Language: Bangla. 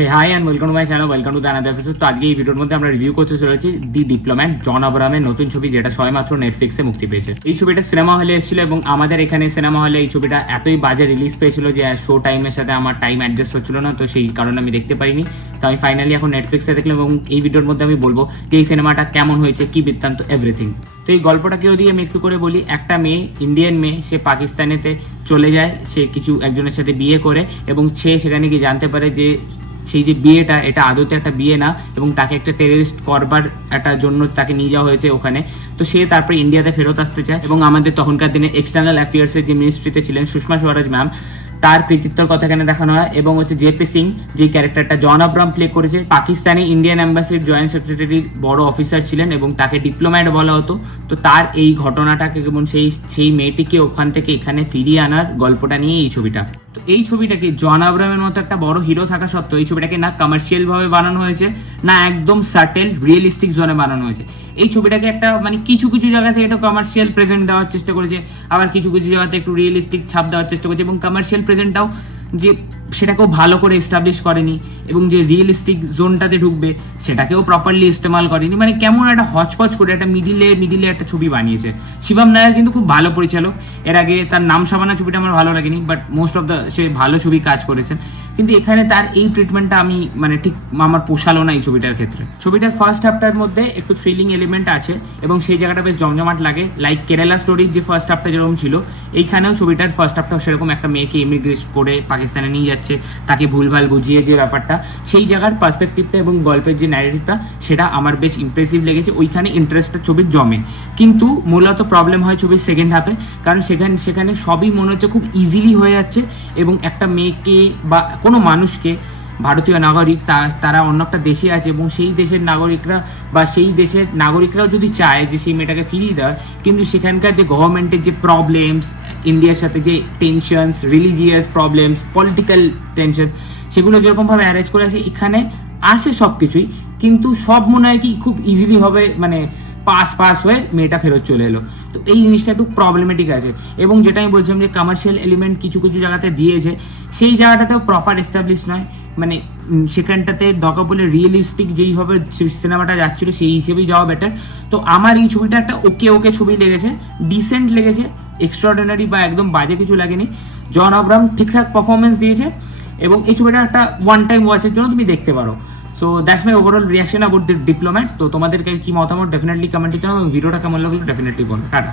Hey hi and welcome to my channel, welcome to the another episode. তো আজকে এই ভিডিওর মধ্যে আমরা রিভিউ করতে চলেছি দি ডিপ্লোম্যাট, জন আব্রাহামের নতুন ছবি, যেটা সবেমাত্র নেটফ্লিক্সে মুক্তি পেয়েছে। এই ছবিটা সিনেমা হলে এসেছিল এবং আমাদের এখানে সিনেমা হলে এই ছবিটা এতই বাজে রিলিজ পেয়েছিল যে শো টাইমের সাথে আমার টাইম অ্যাডজাস্ট হচ্ছিল না, তো সেই কারণে আমি দেখতে পারিনি। তো আমি ফাইনালি এখন নেটফ্লিক্সে দেখলাম এবং এই ভিডিওর মধ্যে আমি বলবো যে এই সিনেমাটা কেমন হয়েছে, কি বৃত্তান্ত, এভরিথিং। তো এই গল্পটাকে যদি আমি একটু করে বলি, একটা মেয়ে, ইন্ডিয়ান মেয়ে, সে পাকিস্তানেতে চলে যায়, সে কিছু একজনের সাথে বিয়ে করে এবং সে সেখানে গিয়ে জানতে পারে যে সেই যে বিয়েটা, এটা আদতে একটা বিয়ে না এবং তাকে একটা টেররিস্ট করবার একটা জন্য তাকে নিয়ে যাওয়া হয়েছে ওখানে। তো সে তারপরে ইন্ডিয়াতে ফেরত আসতে চায় এবং আমাদের তখনকার দিনে এক্সটার্নাল অ্যাফেয়ার্সের যে মিনিস্ট্রিতে ছিলেন সুষমা স্বরাজ ম্যাম, তার কৃতিত্বের কথা এখানে দেখানো হয়। এবং হচ্ছে জেপি সিং, যে ক্যারেক্টারটা জন আব্রাহাম প্লে করেছে, পাকিস্তানি ইন্ডিয়ান অ্যাম্বাসির জয়েন্ট সেক্রেটারির বড় অফিসার ছিলেন এবং তাকে ডিপ্লোম্যাট বলা হতো। তো তার এই ঘটনাটাকে এবং সেই মেয়েটিকে ওখান থেকে এখানে ফিরিয়ে আনার গল্পটা নিয়ে এই ছবিটা। তো এই ছবিটাকে জন আব্রাহামের মতো একটা বড় হিরো থাকা সত্ত্বেও এই ছবিটাকে না কমার্শিয়াল ভাবে বানানো হয়েছে, না একদম সাটেল রিয়েলিস্টিক জোনে বানানো হয়েছে। এই ছবিটাকে একটা মানে কিছু কিছু জায়গা থেকে একটু কমার্শিয়াল প্রেজেন্ট দেওয়ার চেষ্টা করেছে, আবার কিছু কিছু জায়গাতে একটু রিয়েলিস্টিক ছাপ দেওয়ার চেষ্টা করেছে এবং কমার্শিয়াল প্রেজেন্টটাও যে সেটাকেও ভালো করে এস্টাবলিশ করেনি এবং যে রিয়েলিস্টিক জোনটাতে ঢুকবে সেটাকেও প্রপারলি ইস্তেমাল করেনি। মানে কেমন একটা হচপচ করে একটা মিডিলে একটা ছবি বানিয়েছে। শিবম নায়ার কিন্তু খুব ভালো পরিচালক, এর আগে তার নাম সাবানা ছবিটা আমার ভালো লাগেনি, বাট মোস্ট অফ দ্য সে ভালো ছবি কাজ করেছেন, কিন্তু এখানে তার এই ট্রিটমেন্টটা আমি মানে ঠিক আমার পোষালো না এই ছবিটার ক্ষেত্রে। ছবিটার ফার্স্ট হাফটার মধ্যে একটু থ্রিলিং এলিমেন্ট আছে এবং সেই জায়গাটা বেশ জমজমাট লাগে, লাইক কেরালা স্টোরির যে ফার্স্ট হাফটা যেরকম ছিল, এইখানেও ছবিটার ফার্স্ট হাফটা সেরকম একটা মেয়েকে ইমিগ্রেট করে পাকিস্তানে নিয়ে যাচ্ছে, তাকে ভুলভাল বুঝিয়ে যে ব্যাপারটা, সেই জায়গার পার্সপেক্টিভটা এবং গল্পের যে ন্যারেটিভটা সেটা আমার বেশ ইমপ্রেসিভ লেগেছে, ওইখানে ইন্টারেস্টটা ছবির জমে। কিন্তু মূলত প্রবলেম হয় ছবির সেকেন্ড হাফে, কারণ সেখানে সবই মনে হচ্ছে খুব ইজিলি হয়ে যাচ্ছে এবং একটা মেয়েকে বা কোনো মানুষকে, ভারতীয় নাগরিক, তারা অন্য একটা দেশে আছে এবং সেই দেশের নাগরিকরা বা সেই দেশের নাগরিকরাও যদি চায় যে সেই মেয়েটাকে ফিরিয়ে দেওয়ার, কিন্তু সেখানকার যে গভর্নমেন্টের যে প্রবলেমস, ইন্ডিয়ার সাথে যে tensions, religious problems, political tension, সেগুলো যেরকমভাবে অ্যারেঞ্জ করে আছে এখানে আসে সব কিছুই, কিন্তু সব মনে হয় কি খুব ইজিলি হবে, মানে পাস হয়ে মেয়েটা ফেরত চলে এলো। তো এই জিনিসটা একটু প্রবলেমেটিক আছে এবং যেটা আমি বলছিলাম যে কমার্শিয়াল এলিমেন্ট কিছু কিছু জায়গাতে দিয়েছে, সেই জায়গাটাতেও প্রপার এস্টাবলিশ নয়। মানে সেখানটাতে দরকার বলে রিয়েলিস্টিক যেইভাবে সিনেমাটা যাচ্ছিল সেই হিসেবেই যাওয়া বেটার। তো আমার এই ছবিটা একটা ওকে ছবি লেগেছে, ডিসেন্ট লেগেছে, এক্সট্রাঅর্ডিনারি বা একদম বাজে কিছু লাগেনি। জন আব্রাহাম ঠিকঠাক পারফরমেন্স দিয়েছে এবং এই ছবিটা একটা ওয়ান টাইম ওয়াচের জন্য তুমি দেখতে পারো। So that's my overall reaction about the diplomat. তো তোমাদেরকে কি মতামত ডেফিনেটলি কমেন্টে জানাও এবং ভিডিওটা কেমন লাগলো ডেফিনেটলি বলো। টাটা।